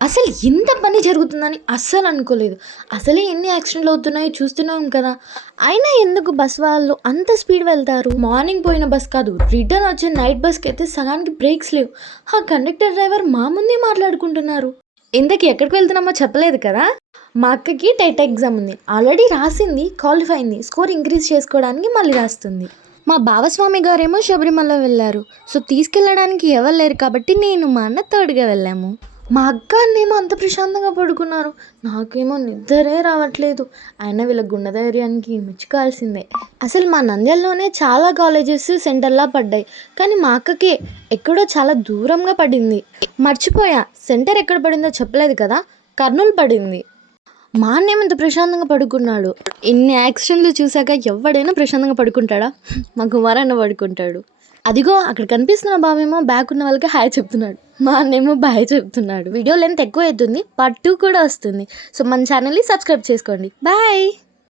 అసలు ఇంత పని జరుగుతుందని అస్సలు అనుకోలేదు. అసలే ఎన్ని యాక్సిడెంట్లు అవుతున్నాయో చూస్తున్నాం కదా! అయినా ఎందుకు బస్ వాళ్ళు అంత స్పీడ్ వెళ్తారు? మార్నింగ్ పోయిన బస్ కాదు, రిటర్న్ వచ్చే నైట్ బస్‌కైతే సగానికి బ్రేక్స్ లేవు. ఆ కండక్టర్, డ్రైవర్ మా ముందే మాట్లాడుకుంటున్నారు. ఇంతకీ ఎక్కడికి వెళ్తున్నామో చెప్పలేదు కదా! మా అక్కకి టెట్ ఎగ్జామ్ ఉంది. ఆల్రెడీ రాసింది, క్వాలిఫై అయింది. స్కోర్ ఇంక్రీజ్ చేసుకోవడానికి మళ్ళీ రాస్తుంది. మా భావస్వామి గారేమో శబరిమల వెళ్ళారు. సో తీసుకెళ్ళడానికి ఎవరు లేరు కాబట్టి నేను, మా అన్న థర్డ్‌గా వెళ్ళాము. మా అక్క, అన్నేమో అంత ప్రశాంతంగా పడుకున్నారు. నాకేమో నిద్రే రావట్లేదు. అయినా వీళ్ళ గుండె ధైర్యానికి మెచ్చుకోవాల్సిందే. అసలు మా నంద్యాలలోనే చాలా కాలేజెస్ సెంటర్‌లా పడ్డాయి. కానీ మా అక్కకి ఎక్కడో చాలా దూరంగా పడింది. మర్చిపోయా, సెంటర్ ఎక్కడ పడిందో చెప్పలేదు కదా! కర్నూలు పడింది. మా అన్నేమో ఇంత ప్రశాంతంగా పడుకున్నాడు. ఇన్ని యాక్సిడెంట్లు చూసాక ఎవడైనా ప్రశాంతంగా పడుకుంటాడా? మా కుమారన్న పడుకుంటాడు. అదిగో అక్కడ కనిపిస్తున్న బావేమో బ్యాక్ ఉన్న వాళ్ళకి హాయ్ చెప్తున్నాడు. మా అన్నేమో బాయ్ చెప్తున్నాడు. వీడియో లెంత్ ఎక్కువ అవుతుంది. పార్ట్ 2 కూడా వస్తుంది. సో మన ఛానల్ని సబ్స్క్రైబ్ చేసుకోండి. బాయ్.